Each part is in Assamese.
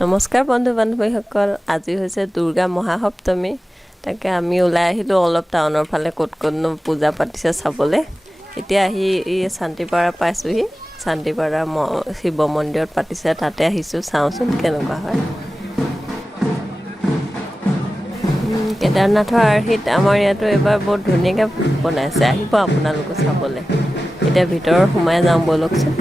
নমস্কাৰ বন্ধু বান্ধৱীসকল, আজি হৈছে দুৰ্গা মহাসপ্তমী। তাকে আমি ওলাই আহিলোঁ অলপ টাউনৰ ফালে, ক'ত ক'তনো পূজা পাতিছে চাবলৈ। এতিয়া আহি এই শান্তিপাৰা পাইছোঁহি। শান্তিপাৰা শিৱ মন্দিৰত পাতিছে, তাতে আহিছোঁ, চাওঁচোন কেনেকুৱা হয়। কেদাৰনাথৰ আৰ্হিত আমাৰ ইয়াতো এইবাৰ বৰ ধুনীয়াকৈ বনাইছে, আহিব আপোনালোকো চাবলৈ। এতিয়া ভিতৰত সোমাই যাওঁ ব'লকচোন।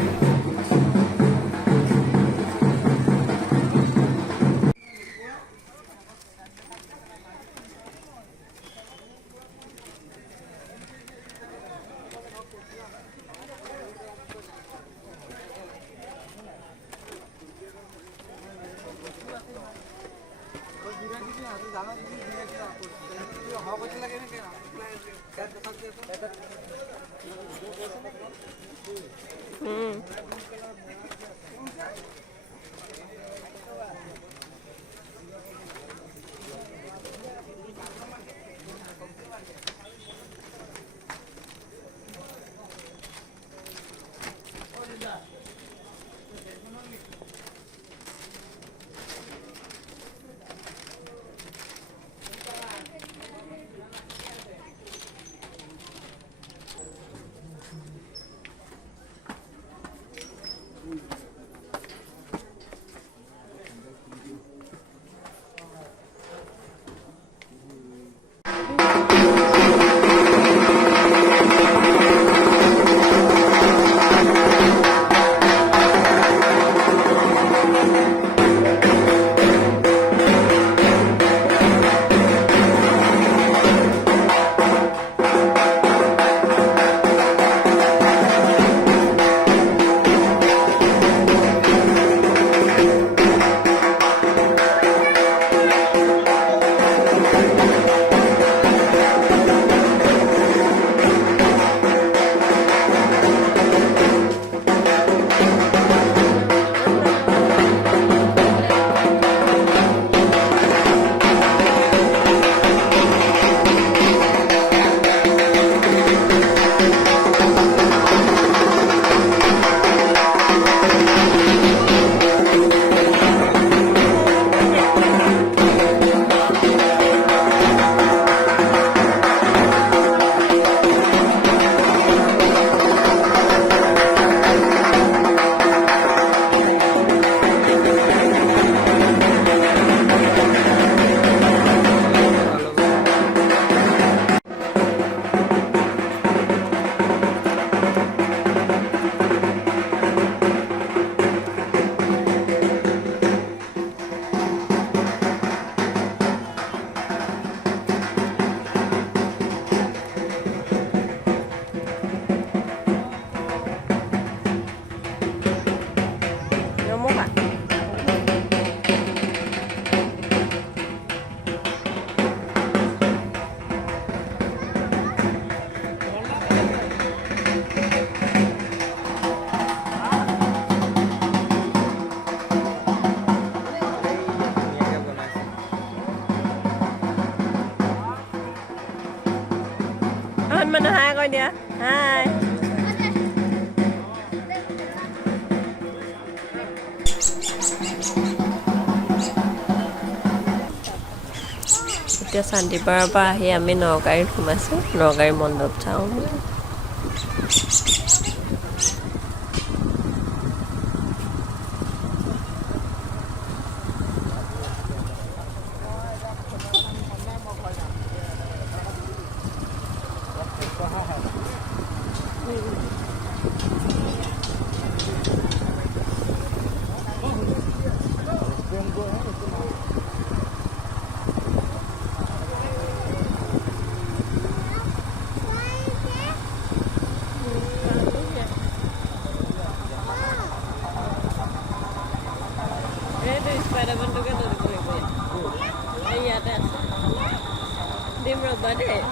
Mana hai coi dia. Hai. এতিয়া শান্তিপাৰাৰ পৰা আহি আমি নকাৰীত সোমাইছোঁ, নকাৰী মণ্ডপ চাওঁ বুলি। Dim rubber deh.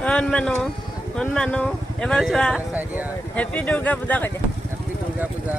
মানুহ এবাৰ চোৱা হেপী দুৰ্গা পূজা কৈ দিয়া happy Durga Puja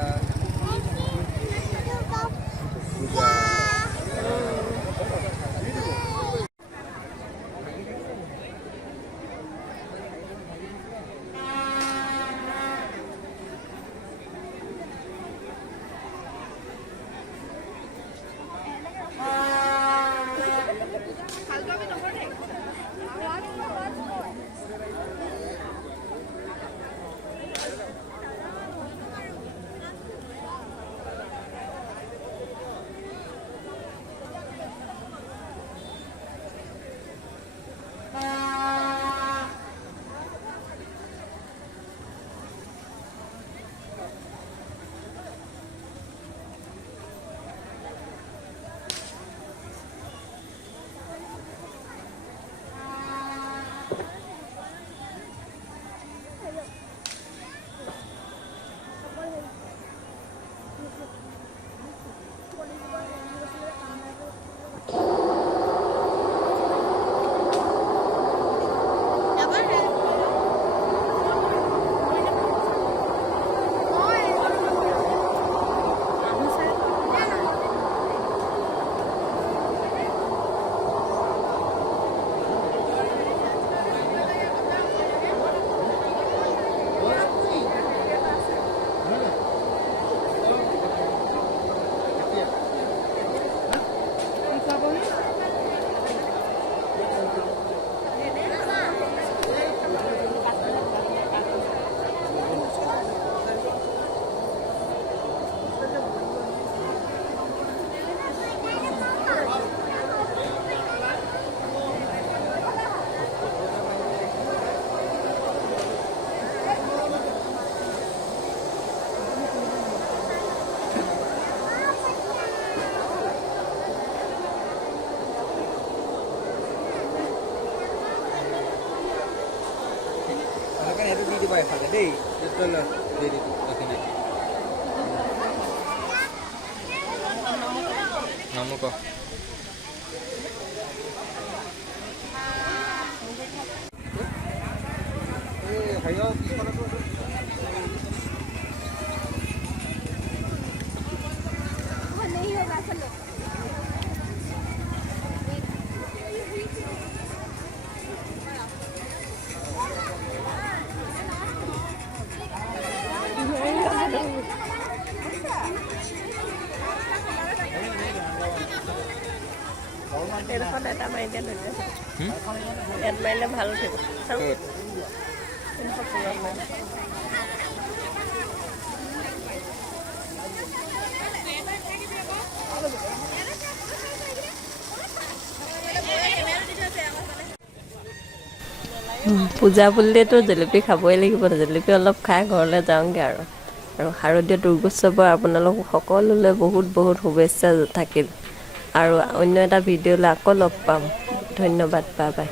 itu di bawah sana deh, betul lah, di sini. Namu kok. Ayo, sekolah tuh. তেলখন এটা মাৰি দিয়া ধুনীয়া ইয়াত মাৰিলে ভাল উঠিব পূজা বুলিলেতো জেলেপি খাবই লাগিব জেলেপি অলপ খাই ঘৰলৈ যাওঁগৈ আৰু শাৰদীয় দুৰ্গোৎসৱৰ আপোনালোক সকলোলৈ বহুত বহুত শুভেচ্ছা থাকিল আৰু অন্য এটা ভিডিঅ'লৈ আকৌ লগ পাম ধন্যবাদ বাই বাই